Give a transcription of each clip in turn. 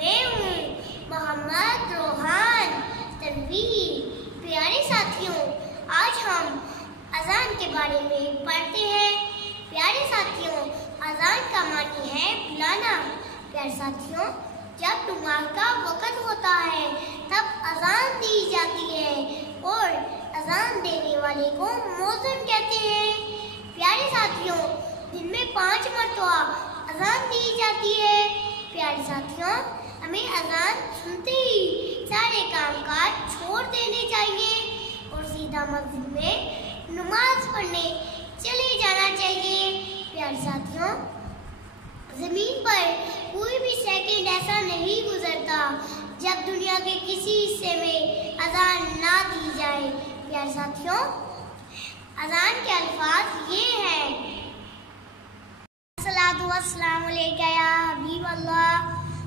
मैं हूँ मोहम्मद रोहान तनवीर। प्यारे साथियों, आज हम अजान के बारे में पढ़ते हैं। प्यारे साथियों, अजान का मानी है बुलाना। प्यारे साथियों, जब नमाज का वक़्त होता है तब अजान दी जाती है और अजान देने वाले को मौज़िन कहते हैं। प्यारे साथियों, दिन में 5 मरतबा अजान दी जाती है। प्यारे साथियों, हमें अजान सुनते ही सारे कामकाज छोड़ देने चाहिए और सीधा मस्जिद में नमाज पढ़ने चले जाना चाहिए। प्यारे साथियों, जमीन पर कोई भी सेकंड ऐसा नहीं गुजरता जब दुनिया के किसी हिस्से में अजान ना दी जाए। प्यारे साथियों, अजान के अल्फाज ये हैं: अस्सलातु वस्सलामु अलैका या हबीब अल्लाह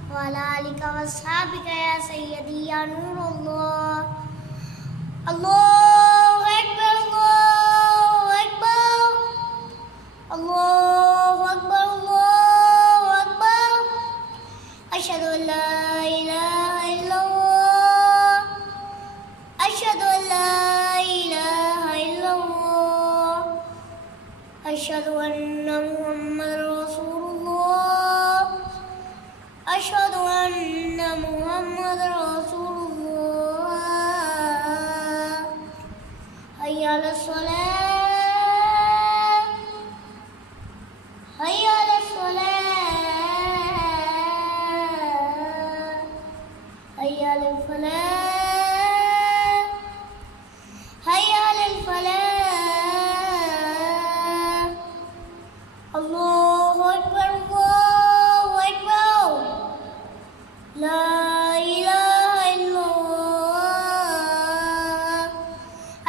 व अला आलिका व अस्हाबिका या सय्यदी या नूर अल्लाह। अल्लाहु अकबर, अल्लाहु अकबर, अल्लाहु अकबर, अल्लाहु अकबर। अशहदु अल्ला इलाहा इल्लल्लाह, अशहदु अल्ला इलाहा इल्लल्लाह, अशहदु अन्ना मुहम्मद रसूलुल्लाह, अशहदु अन्ना मुहम्मद रसूलुल्लाह। हय्या अलस सलाह, हय्या अलस सलाह, हय्या अलल फलाह, हय्या अलल फलाह। अल्लाहु अकबर, अल्लाहु अकबर, ला इलाहा इल्लल्लाह।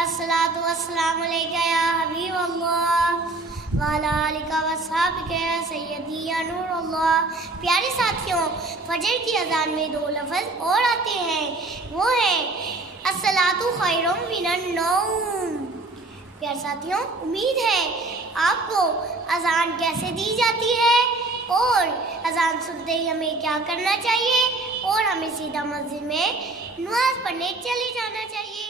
अस्सलातु वस्सलामु अलैका या हबीब अल्लाह व अला आलिका व अस्हाबिका या सय्यदी या नूर अल्लाह। प्यारे साथियों, फजर की अजान में 2 लफ्ज़ और आते हैं, वो है अस्सलातु खैरुम मिनन नौम। प्यारे साथियों, उम्मीद है आपको अजान कैसे दी जाती है और अजान सुनते ही हमें क्या करना चाहिए और हमें सीधा मस्जिद में नमाज पढ़ने चले जाना चाहिए।